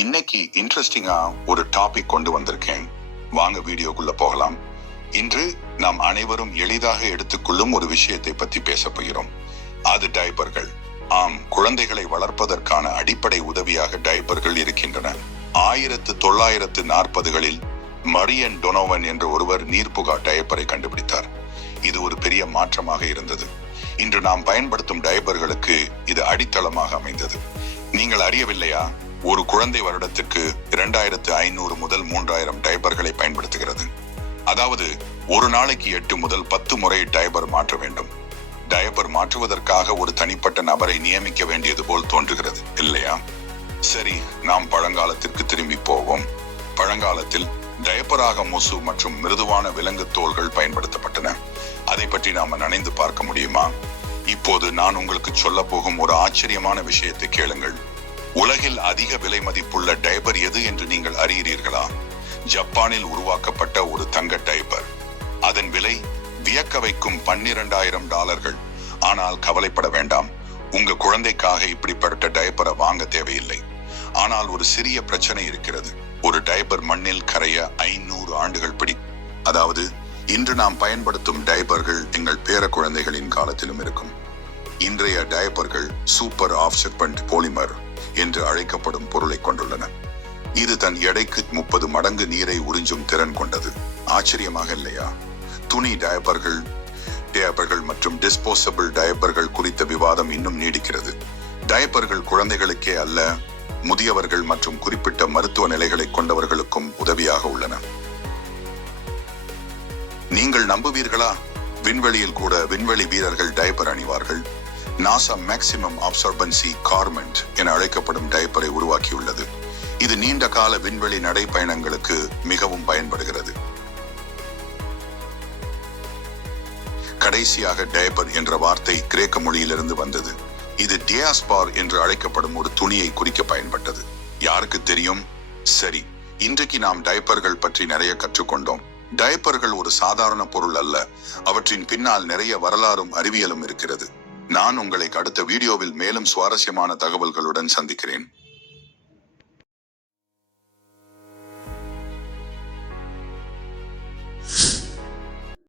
இன்னைக்கு இன்ட்ரெஸ்டிங்கா ஒரு டாபிக் கொண்டு வந்திருக்கேன். வாங்க வீடியோக்குள்ள போகலாம். இன்று நாம் அனைவரும் எளிதாக எடுத்துக்கொள்ளும் ஒரு விஷயத்தை பத்தி பேச போகிறோம். அது டைப்பர்கள் ஆம் குழந்தைகளை வளர்ப்பதற்கான அடிப்படை உதவியாக டைப்பர்கள் இருக்கின்றன. ஆயிரத்து தொள்ளாயிரத்து நாற்பதுகளில் மரியன் டொனோவன் என்ற ஒருவர் நீர்ப்புகா டயப்பரை கண்டுபிடித்தார். இது ஒரு பெரிய மாற்றமாக இருந்தது. இன்று நாம் பயன்படுத்தும் டயப்பர்களுக்கு இது அடித்தளமாக அமைந்தது. நீங்கள் அறியவில்லையா? ஒரு குழந்தை வருடத்திற்கு இரண்டாயிரத்து ஐநூறு முதல் மூன்றாயிரம் டைபர்களை பயன்படுத்துகிறது. அதாவது ஒரு நாளைக்கு எட்டு முதல் பத்து முறை டைபர் மாற்ற வேண்டும். டயப்பர் மாற்றுவதற்காக ஒரு தனிப்பட்ட நபரை நியமிக்க வேண்டியது போல் தோன்றுகிறது இல்லையா? சரி நாம் பழங்காலத்திற்கு திரும்பி போவோம். பழங்காலத்தில் டயப்பராக முசு மற்றும் மிருதுவான விலங்கு தோல்கள் பயன்படுத்தப்பட்டன. அதை பற்றி நாம நினைந்து பார்க்க முடியுமா? இப்போது நான் உங்களுக்கு சொல்ல போகும் ஒரு ஆச்சரியமான விஷயத்தை கேளுங்கள். உலகில் அதிக விலை மதிப்புள்ள டைபர் எது என்று நீங்கள் அறிகிறீர்களா? ஜப்பானில் உருவாக்கப்பட்ட ஒரு தங்க டைபர். அதன் விலை வியக்க வைக்கும் பன்னிரண்டாயிரம் டாலர்கள். ஆனால் கவலைப்பட வேண்டாம். உங்க குழந்தைக்காக இப்படிப்பட்ட டைப்பரை வாங்க தேவையில்லை. ஆனால் ஒரு சிறிய பிரச்சனை இருக்கிறது. ஒரு டைபர் மண்ணில் கரைய ஐநூறு ஆண்டுகள் பிடி. அதாவது இன்று நாம் பயன்படுத்தும் டைபர்கள் எங்கள் பேர குழந்தைகளின் காலத்திலும் இருக்கும். இன்றைய டயப்பர்கள் சூப்பர் ஆப்செட்மெண்ட் போலிமர். என்று அழைக்கப்படும் பொருளை கொண்டுள்ளன. இது தன் எடைக்கு முப்பது மடங்கு நீரை உறிஞ்சும் திறன் கொண்டது. ஆச்சரியமாக இல்லையா? துணி டயப்பர்கள் டயப்பர்கள் மற்றும் டிஸ்போசபிள் டயப்பர்கள் குறித்த விவாதம் இன்னும் நீடிக்கிறது. டயப்பர்கள் குழந்தைகளுக்கே அல்ல முதியவர்கள் மற்றும் குறிப்பிட்ட மருத்துவ நிலைகளை கொண்டவர்களுக்கும் உதவியாக உள்ளன. நீங்கள் நம்புவீர்களா? விண்வெளியில் கூட விண்வெளி வீரர்கள் டயப்பர் அணிவார்கள். நாசா மேக்சிமம் அப்சர்பன்சி கார்மெண்ட் என அழைக்கப்படும் டயப்பரை உருவாக்கியுள்ளது. இது நீண்ட கால விண்வெளி நடைப்பயணங்களுக்கு மிகவும் பயன்படுகிறது. கடைசியாக டயப்பர் என்ற வார்த்தை கிரேக்க மொழியிலிருந்து வந்தது. இது டியாஸ்பார் என்று அழைக்கப்படும் ஒரு துணியை குறிக்க பயன்பட்டது. யாருக்கு தெரியும்? சரி இன்றைக்கு நாம் டயப்பர்கள் பற்றி நிறைய கற்றுக்கொண்டோம். டயப்பர்கள் ஒரு சாதாரண பொருள் அல்ல. அவற்றின் பின்னால் நிறைய வரலாறும் அறிவியலும் இருக்கிறது. நான் உங்களை அடுத்த வீடியோவில் மேலும் சுவாரஸ்யமான தகவல்களுடன் சந்திக்கிறேன்.